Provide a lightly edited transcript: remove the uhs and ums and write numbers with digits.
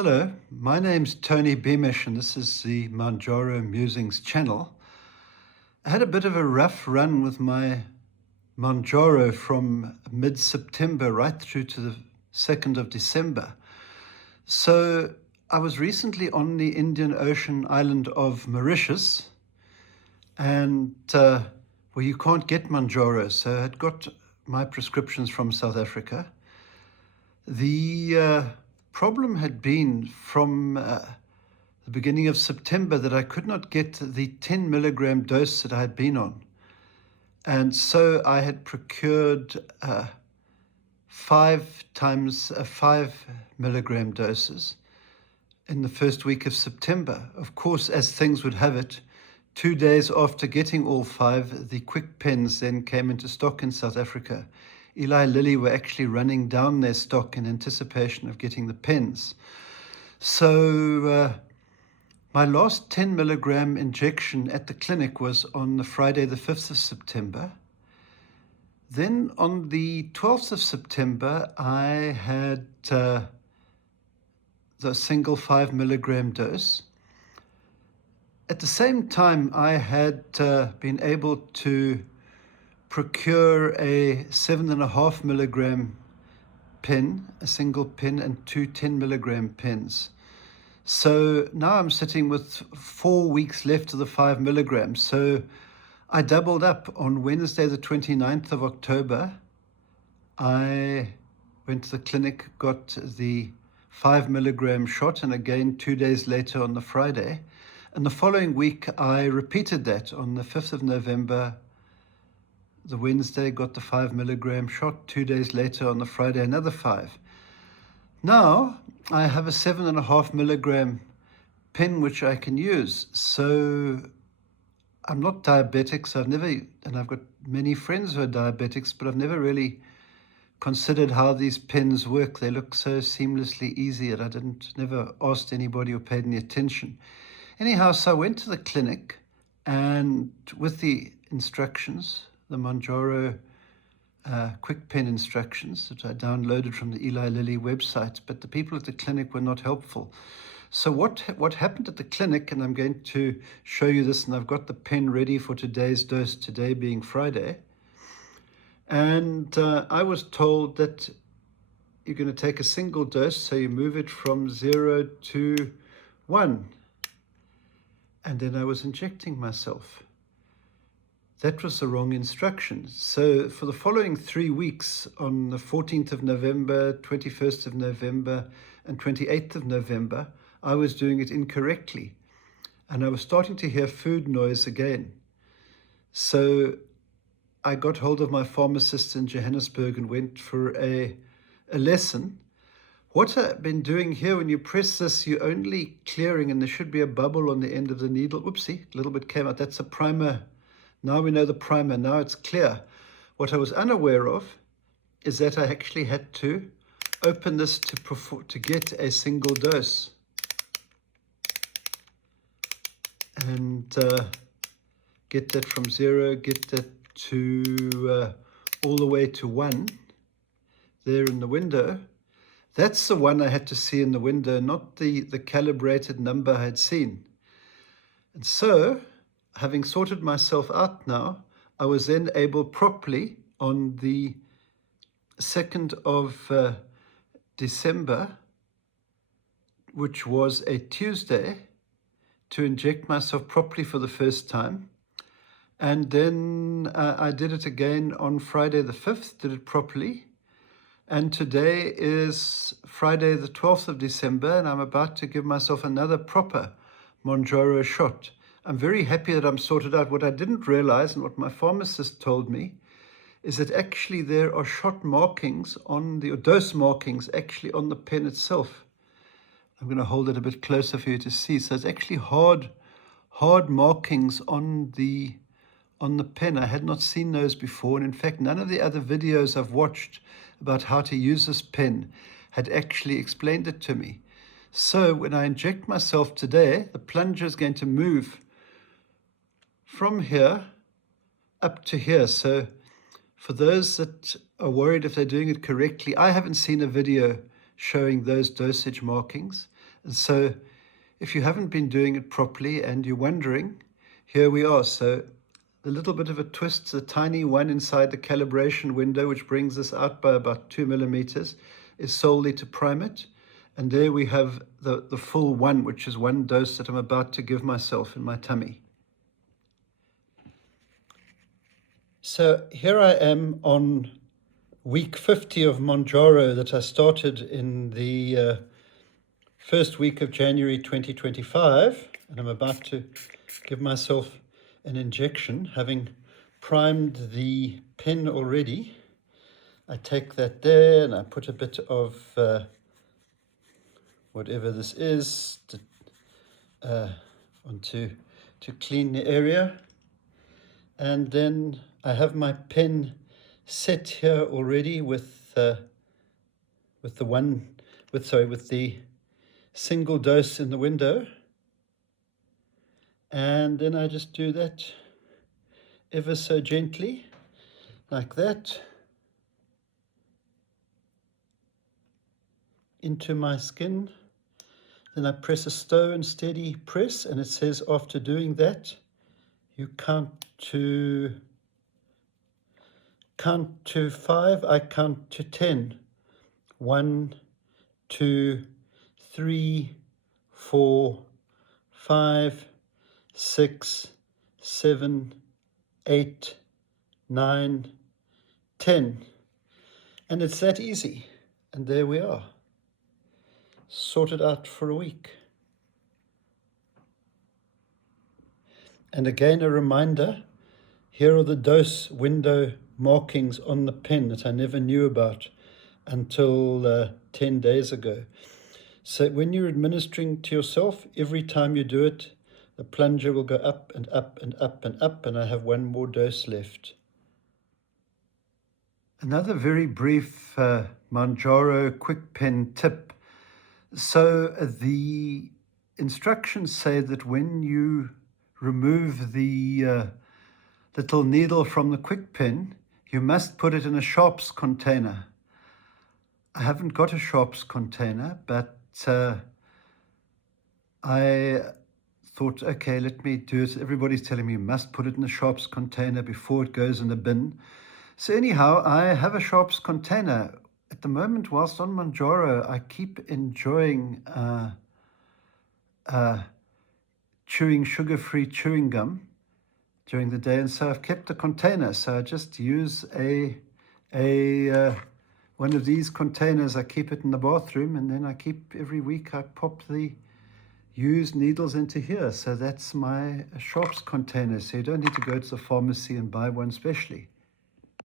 Hello, my name's Tony Beamish and this is the Mounjaro Musings channel. I had a bit of a rough run with my Mounjaro from mid-September right through to the 2nd of December. So I was recently on the Indian Ocean island of Mauritius and where you can't get Mounjaro, so I had got my prescriptions from South Africa. The problem had been from the beginning of September that I could not get the 10 milligram dose that I had been on. And so I had procured 5 milligram doses in the first week of September. Of course, as things would have it, 2 days after getting all 5, the KwikPens then came into stock in South Africa. Eli Lilly were actually running down their stock in anticipation of getting the pens. So my last 10 milligram injection at the clinic was on the Friday the 5th of September. Then on the 12th of September, I had the single 5 milligram dose. At the same time, I had been able to procure a 7.5 milligram pen, a single pen, and 2 10 milligram pens. So now I'm sitting with 4 weeks left of the 5 milligrams. So I doubled up. On Wednesday, the 29th of October, I went to the clinic, got the 5 milligram shot, and again 2 days later on the Friday. And the following week, I repeated that on the 5th of November, the Wednesday, got the 5 milligram shot. 2 days later on the Friday, another 5. Now I have a 7.5 milligram pen which I can use. So I'm not diabetic, so I've got many friends who are diabetics, but I've never really considered how these pens work. They look so seamlessly easy that I never asked anybody or paid any attention. Anyhow, so I went to the clinic, and with the instructions, the Mounjaro KwikPen instructions that I downloaded from the Eli Lilly website, but the people at the clinic were not helpful. So what happened at the clinic, and I'm going to show you this, and I've got the pen ready for today's dose, today being Friday. And I was told that you're going to take a single dose, so you move it from 0 to 1. And then I was injecting myself. That was the wrong instruction. So for the following 3 weeks, on the 14th of November, 21st of November, and 28th of November, I was doing it incorrectly. And I was starting to hear food noise again. So I got hold of my pharmacist in Johannesburg and went for a lesson. What I've been doing here, when you press this, you're only clearing, and there should be a bubble on the end of the needle. Oopsie, a little bit came out. That's a primer. Now we know the primer. Now it's clear. What I was unaware of is that I actually had to open this to get a single dose. And get that from 0, get that to all the way to 1 there in the window. That's the one I had to see in the window, not the calibrated number I had seen. And so, having sorted myself out now, I was then able properly on the 2nd of December, which was a Tuesday, to inject myself properly for the first time. And then I did it again on Friday the 5th, did it properly. And today is Friday the 12th of December, and I'm about to give myself another proper Mounjaro shot. I'm very happy that I'm sorted out. What I didn't realize, and what my pharmacist told me, is that actually there are shot markings on or dose markings actually on the pen itself. I'm going to hold it a bit closer for you to see. So it's actually hard markings on the pen. I had not seen those before, and in fact none of the other videos I've watched about how to use this pen had actually explained it to me. So when I inject myself today, the plunger is going to move from here up to here. So for those that are worried if they're doing it correctly, I haven't seen a video showing those dosage markings. And so if you haven't been doing it properly and you're wondering, here we are. So a little bit of a twist, a tiny one inside the calibration window, which brings us out by about 2 millimeters, is solely to prime it. And there we have the full one, which is one dose that I'm about to give myself in my tummy. So here I am on week 50 of Mounjaro that I started in the first week of January 2025, and I'm about to give myself an injection, having primed the pen already. I take that there and I put a bit of whatever this is onto to clean the area, and then I have my pen set here already with the single dose in the window, and then I just do that ever so gently, like that, into my skin. Then I press a slow and steady press, and it says after doing that, you count to 5, I count to 10. 1, 2, 3, 4, 5, 6, 7, 8, 9, 10. And it's that easy. And there we are. Sorted out for a week. And again, a reminder, here are the dose window markings on the pen that I never knew about until 10 days ago. So when you're administering to yourself, every time you do it, the plunger will go up and up and up and up, and I have one more dose left. Another very brief Mounjaro KwikPen tip. So the instructions say that when you remove the little needle from the KwikPen, you must put it in a sharps container. I haven't got a sharps container, but I thought, okay, let me do it. Everybody's telling me you must put it in a sharps container before it goes in the bin. So anyhow, I have a sharps container. At the moment, whilst on Mounjaro, I keep enjoying chewing sugar-free chewing gum during the day, and so I've kept a container. So I just use one of these containers. I keep it in the bathroom, and then every week I pop the used needles into here. So that's my sharps container. So you don't need to go to the pharmacy and buy one specially.